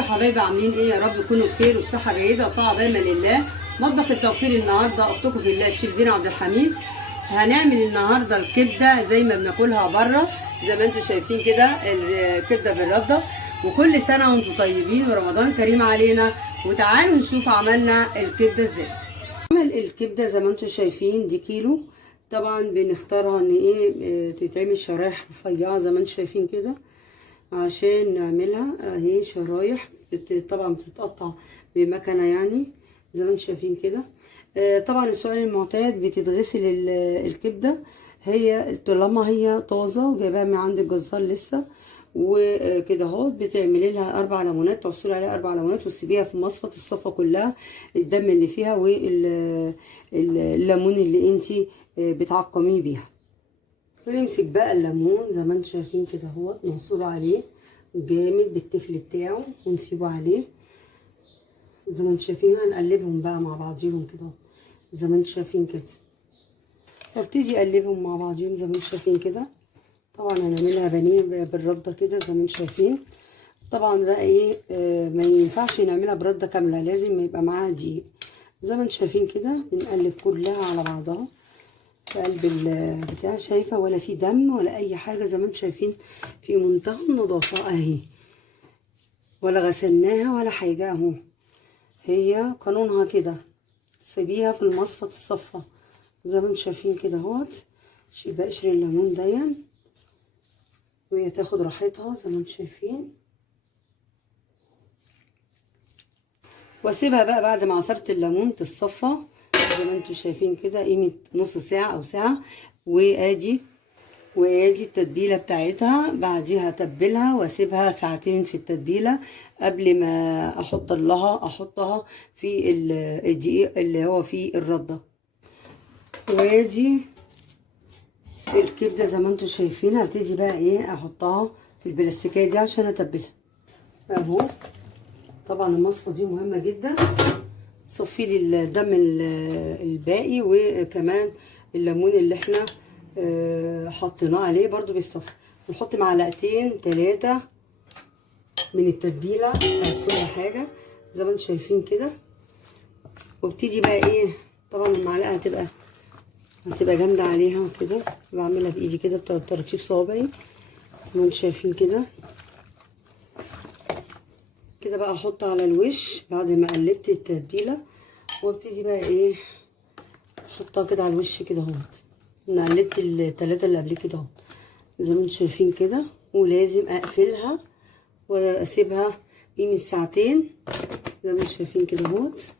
حبايبي عاملين ايه؟ يا رب تكونوا بخير وبصحه جيده وطاعه دايما لله. مطبخ التوفير النهارده اختكم في الله الشيف زينة عبد الحميد. هنعمل النهارده الكبده زي ما بناكلها بره، زي ما انتم شايفين كده الكبده بالرده. وكل سنه وانتم طيبين ورمضان كريم علينا. وتعالوا نشوف عملنا الكبده ازاي. عمل الكبده زي ما انتم شايفين دي كيلو. طبعا بنختارها ان ايه تتعمل شرايح رفيعه زي ما انتم شايفين كده عشان نعملها اهي شرايح. طبعا بتتقطع بمكنه يعني زي ما انتم شايفين كده. طبعا السؤال المعتاد بتتغسل الكبده هي طالما هي طازه وجايباها من عند الجزار لسه وكده اهو. بتعملي لها 4 ليمونات، تعصري عليها 4 ليمونات وتسيبيها في مصفى الصفه كلها، الدم اللي فيها والليمون اللي انتي بتعقميه بيها. ونمسك بقى الليمون زي ما انتم شايفين كده اهو، نعصره عليه جامد بالتفل بتاعه ونسيبه عليه زي ما انتم شايفين. هنقلبهم بقى مع بعضيهم كده زي ما انتم شايفين كده. فابتدي اقلبهم مع بعضيهم زي ما انتم شايفين كده. طبعا هنعملها بانيه بالرده كده زي ما انتم شايفين. طبعا بقى ايه ما ينفعش نعملها برده كامله، لازم يبقى معاها دقيق زي ما انتم شايفين كده. بنقلب كلها على بعضها في قلب البتاع، شايفه ولا في دم ولا اي حاجه زي ما انتم شايفين، في منتهى النظافه اهي، ولا غسلناها ولا حاجه اهو. هي قانونها كده، سيبيها في المصفى الصفة زي ما انتم شايفين كده اهوت. بقشر الليمون دين وهي تاخد راحتها زي ما انتم شايفين، واسيبها بقى بعد ما عصرت الليمون تتصفى زي ما انتم شايفين كده قيمه نص ساعه او ساعه. وادي التتبيله بتاعتها. بعديها اتبلها واسيبها ساعتين في التتبيله قبل ما احطها في الدقيق اللي هو فيه الرده. وادي الكبده زي ما انتم شايفين. هبتدي بقى ايه احطها في البلاستيكيه دي عشان اتبلها اهو. طبعا المصفى دي مهمه جدا، تصفي لي الدم الباقي، وكمان الليمون اللي احنا حطيناه عليه برضو بيصفي. نحط معلقتين 3 من التتبيله بتاعت كل حاجه زي ما انتم شايفين كده. وابتدي بقى ايه، طبعا المعلقه هتبقى جامده عليها وكده. بعملها بايدي كده بترتيب صوابعي زي ما انتم شايفين كده. كده بقى احط على الوش بعد ما قلبت التتبيله، وابتدي بقى ايه احطها كده على الوش كده اهوت. انا قلبت ال3 اللي قبل كده اهو زي ما انتم شايفين كده. ولازم اقفلها واسيبها قيمه ساعتين زي ما انتم شايفين كده اهوت.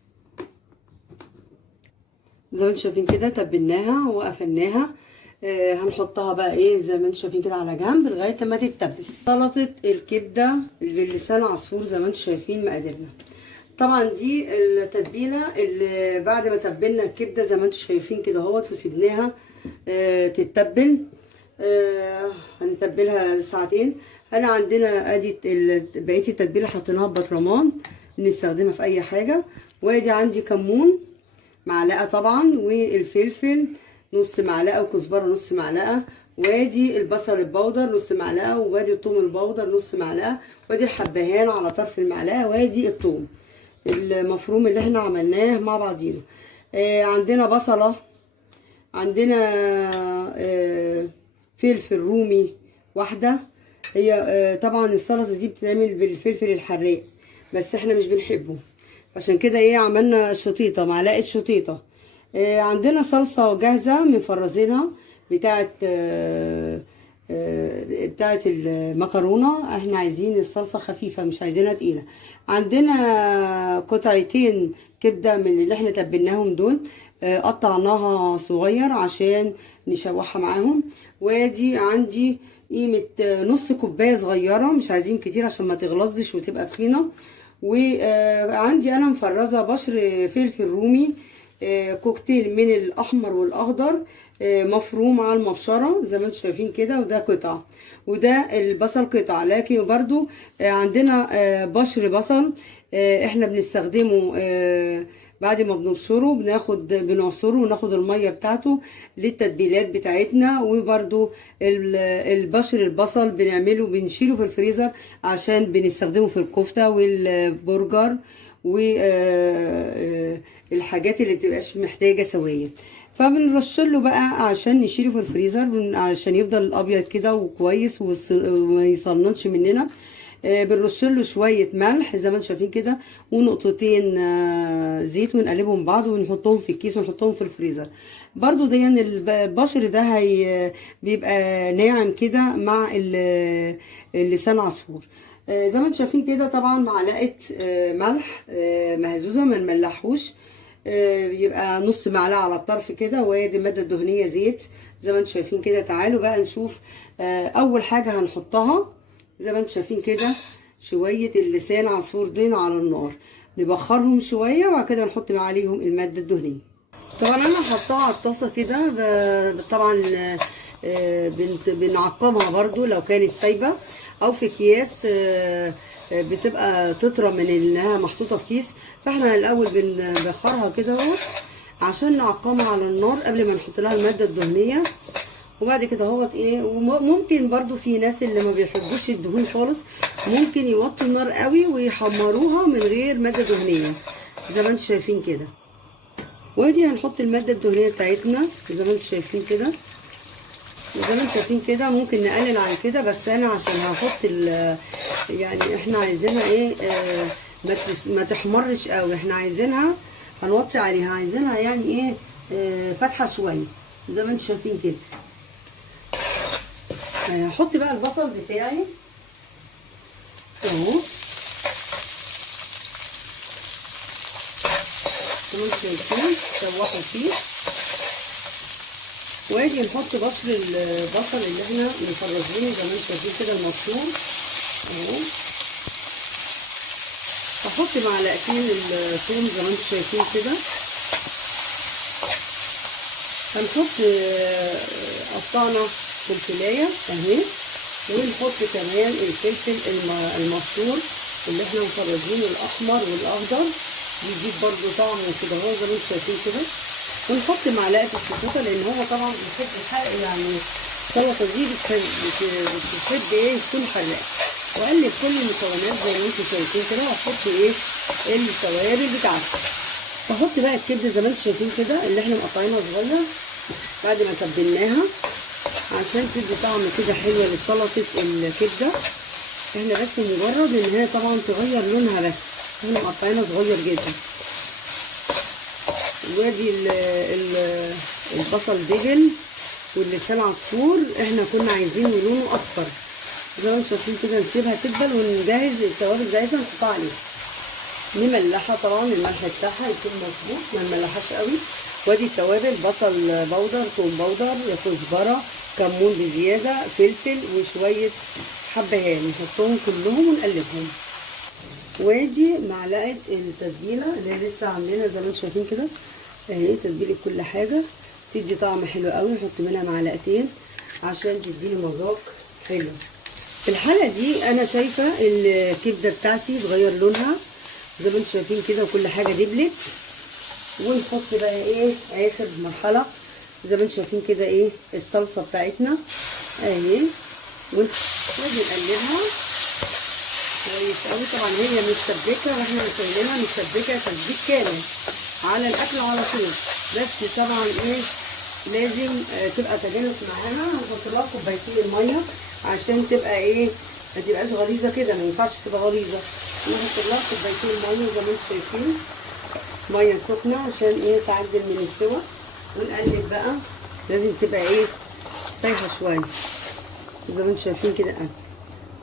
زي ما انتم شايفين كده تبلناها وقفلناها. هنحطها بقى ايه زي ما انتم شايفين كده على جنب لغايه ما تتبل. سلطه الكبده باللسان عصفور زي ما انتم شايفين مقاديرنا. طبعا دي التتبيله اللي بعد ما تبلنا الكبده زي ما انتم شايفين كده اهوت وسيبناها تتبل. هنتبلها ساعتين. انا عندنا ادي بقيه التتبيله حطيناها ببطرمان نستخدمها في اي حاجه. وادي عندي كمون معلقه طبعا، والفلفل نص معلقه، وكزبره نص معلقه، وادي البصل البودر نص معلقه، وادي الثوم البودر نص معلقه، وادي الحبهان على طرف المعلقه، وادي الثوم المفروم اللي احنا عملناه مع بعضينا. عندنا بصله، عندنا فلفل رومي واحده. هي طبعا السلطه دي بتتعمل بالفلفل الحراق بس احنا مش بنحبه، عشان كده ايه عملنا شطيطه، معلقه شطيطه. عندنا صلصه جاهزه مفرزينها بتاعه المكرونه. احنا عايزين الصلصه خفيفه مش عايزينها تقيله. عندنا قطعتين كبده من اللي احنا تبلناهم دول، قطعناها صغير عشان نشوحها معاهم. وادي عندي قيمه نص كوبايه صغيره، مش عايزين كتير عشان ما تغلظش وتبقى تخينه. وعندي انا مفرزه بشر فلفل رومي كوكتيل من الاحمر والاخضر مفروم على المبشره زي ما انتم شايفين كده. وده قطع وده البصل قطع. لكن برضو عندنا بشر بصل احنا بنستخدمه بعد ما بنبشره بنعصره وناخد الميه بتاعته للتتبيلات بتاعتنا. وبرده البشر البصل بنعمله بنشيله في الفريزر عشان بنستخدمه في الكفته والبرجر والحاجات اللي بتبقاش محتاجه سوائل. فبنرشله بقى عشان نشيله في الفريزر عشان يفضل ابيض كده وكويس وما يصننش مننا. بنرشله شويه ملح زي ما انتم شايفين كده ونقطتين زيت ونقلبهم بعض ونحطهم في الكيس ونحطهم في الفريزر. برضو ده يعني البشر ده بيبقى ناعم كده مع لسان عصفور. زي ما انتم شايفين كده. طبعا معلقه ملح مهزوزه ما نملحوش، بيبقى نص معلقه على الطرف كده. وادي الماده الدهنيه زيت زي ما انتم شايفين كده. تعالوا بقى نشوف اول حاجه هنحطها. زي ما انتم شايفين كده شويه اللسان عصفور دين على النار، نبخرهم شويه وبعد كده نحط عليهم الماده الدهنيه. طبعا انا هحطها على الطاسه كده. طبعا بنعقمها برضو لو كانت سايبه او في اكياس بتبقى تطرى من انها محطوطه في كيس. فاحنا الاول بنبخرها كده اهوت عشان نعقمها على النار قبل ما نحط لها الماده الدهنيه. وبعد كده اهوت ايه. وممكن برضو في ناس اللي ما بيحبوش الدهون خالص ممكن يوطوا النار قوي ويحمروها من غير ماده دهنيه زي ما انتم شايفين كده. وادي هنحط الماده الدهنيه بتاعتنا زي ما انتم شايفين كده. زي ما انتم شايفين كده ممكن نقلل عن كده، بس انا عشان هحط يعني احنا عايزينها ايه ما تحمرش قوي. احنا عايزينها هنوطي عليها، عايزينها يعني ايه فاتحه شويه زي ما انتم شايفين كده. هحط بقى البصل بتاعي اهو زي ما انتم شايفين شوحوا فيه. واجي نحط بشر البصل اللي احنا مفرزينه زي ما انتم شايفين كده المبشور اهو. هحط معلقتين الثوم زي ما انتم شايفين كده. هنحط قطعنا فلفلايه اهي، ونحط كمان الفلفل المبشور اللي احنا مفرزينه الاحمر والاخضر بيديك برده طعم وكده اهو زي ما انتم شايفين كده. ونحط معلقه الشطوطه لان هو طبعا بيحب الحرق، يعني السلطه دي بتحب ايه تكون حراقه. واقلب كل المكونات زي ما انتم شايفين كده. واحط ايه التوابل بتاعتي. واحط بقى الكبده زي ما انتم شايفين كده اللي احنا مقطعينها صغير بعد ما تبلناها عشان تدي طعم كده حلو لسلطه الكبده. احنا بس مجرد ان هي طبعا تغير لونها بس، احنا مقطعينها صغير جدا. وادي البصل دبل واللسان عصفور احنا كنا عايزينه لونه اصفر زي ما انتم شايفين كده. نسيبها تدبل ونجهز التوابل بتاعتها نحطها عليها. نملحها طبعا الملح بتاعها يكون مظبوط ما نملحهاش قوي. وادي التوابل بصل بودر، ثوم بودر، كزبره، كمون بزياده، فلفل وشويه حبهان نحطهم كلهم ونقلبهم. وادي معلقه التتبيله اللي لسه عاملينها زي ما انتم شايفين كده اهي. تتبيله كل حاجه تدي طعم حلو قوي. نحط منها معلقتين عشان تديني مذاق حلو. في الحاله دي انا شايفه الكبده بتاعتي اتغير لونها زي ما انتم شايفين كده وكل حاجه دبلت. ونحط بقى ايه اخر مرحله زي ما انتم شايفين كده ايه الصلصه بتاعتنا اهي. ونقعد نقلبها كويس قوي. طبعا هي متسبكه واحنا شايلينها متسبكه تسبيك كامل على الاكل على طول. بس طبعا ايه لازم تبقى تجانس معاها. هنحط لها كوبايتين الميه عشان تبقى ايه ما تبقاش غليظه كده، ما ينفعش تبقى غليظه. نحط لها كوبايتين ميه زي ما انتم شايفين، ميه سخنه عشان ايه تعدل من السوا. ونقلب بقى لازم تبقى ايه سايحه شويه زي ما انتم شايفين كده.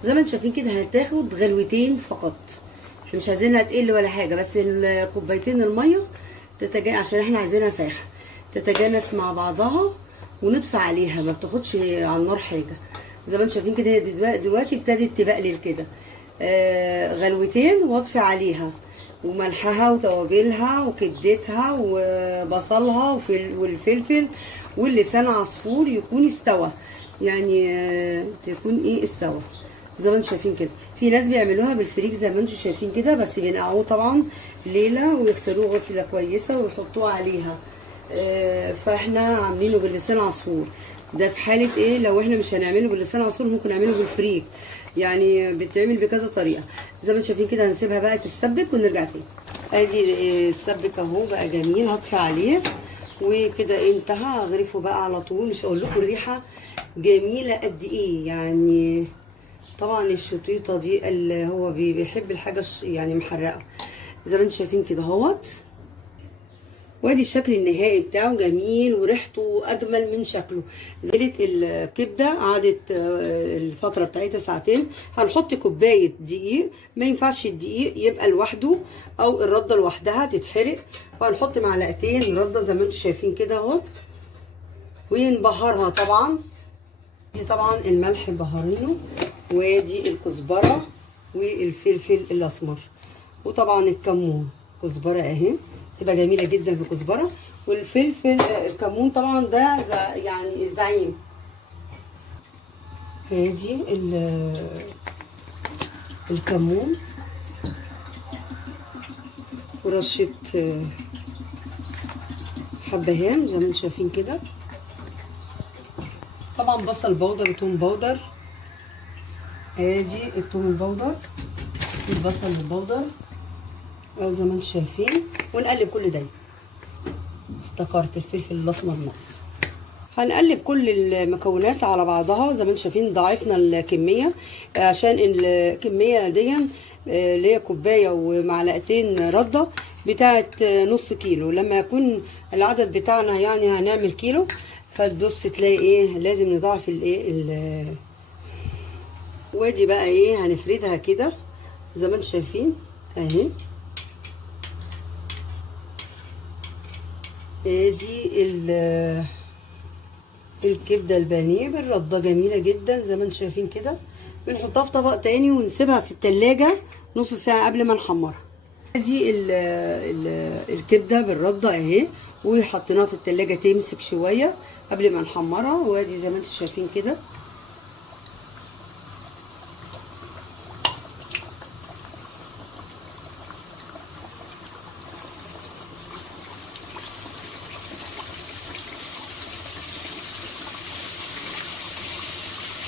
زي ما انتم شايفين كده هتاخد غلوتين فقط، احنا مش عايزينها تقل ولا حاجه، بس كوبايتين الميه عشان احنا عايزينها سايحه تتجانس مع بعضها ونطفي عليها، ما بتاخدش على النار حاجه. زي ما انتم شايفين كده هي دلوقتي ابتدت تبقلل كده غلوتين واطفي عليها. وملحها وتوابلها وكبدتها وبصلها والفلفل واللسان عصفور يكون استوى، يعني تكون ايه استوى زي ما انتم شايفين كده. في ناس بيعملوها بالفريك زي ما انتم شايفين كده، بس بينقعوه طبعا ليله ويغسلوه غسله كويسه ويحطوه عليها. فاحنا عاملينه باللسان عصفور. ده في حاله ايه؟ لو احنا مش هنعمله باللسان عصفور ممكن نعمله بالفريك، يعني بتتعمل بكذا طريقه. زي ما انتم شايفين كده هنسيبها بقى تتسبك ونرجع تاني. ادي السبك اهو بقى جميل، هطفي عليه وكده انتهى. هغرفه بقى على طول. مش هقول لكم الريحه جميله قد ايه يعني. طبعا الشطيطه دي اللي هو بيحب الحاجه يعني محرقه. زي ما انتم شايفين كده اهوت. وادي الشكل النهائي بتاعه جميل وريحته اجمل من شكله. زيت الكبده قعدت الفتره بتاعتها ساعتين. هنحط كوبايه دقيق، ما ينفعش الدقيق يبقى لوحده او الرده لوحدها تتحرق، وهنحط معلقتين رده زي ما انتم شايفين كده اهوت، ونبهرها. طبعا دي طبعا الملح بهارينه، وادي الكزبره والفلفل الاسمر، وطبعا الكمون. كزبره اهي تبقى جميله جدا في الكزبره، والفلفل الكمون طبعا ده يعني الزعيم. هادي الكمون ورشه حبهان زي ما انتم شايفين كده. طبعا بصل بودر وتوم بودر. ادي التوم البودر، البصل البودر زي ما انتم شايفين، ونقلب كل ده. افتكرت الفلفل الاسمر ناقص. هنقلب كل المكونات على بعضها زي ما انتم شايفين. ضاعفنا الكميه عشان الكميه دي اللي هي كوبايه ومعلقتين رده بتاعه نص كيلو. لما يكون العدد بتاعنا يعني هنعمل كيلو، فتبص تلاقي ايه لازم نضاعف الايه وادي بقى ايه هنفردها كده زي ما انتم شايفين اهي. ادي الكبده البانيه بالرده جميله جدا زي ما انتم شايفين كده. بنحطها في طبق تاني ونسيبها في التلاجة نص ساعه قبل ما نحمرها. ادي الكبده بالرده اهي، وحطيناها في التلاجة تمسك شويه قبل ما نحمرها. وادي زي ما انتم شايفين كده.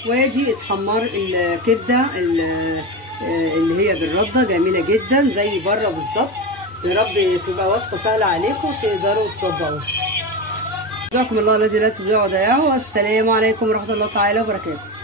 وادي اتحمر الكبده اللي هي بالرده جميله جدا زي بره بالظبط. يا رب تبقى وصفه سهله عليكم تقدروا تطبقوها. جزاكم الله الذي لا تضيع ودائعه. والسلام عليكم ورحمه الله تعالى وبركاته.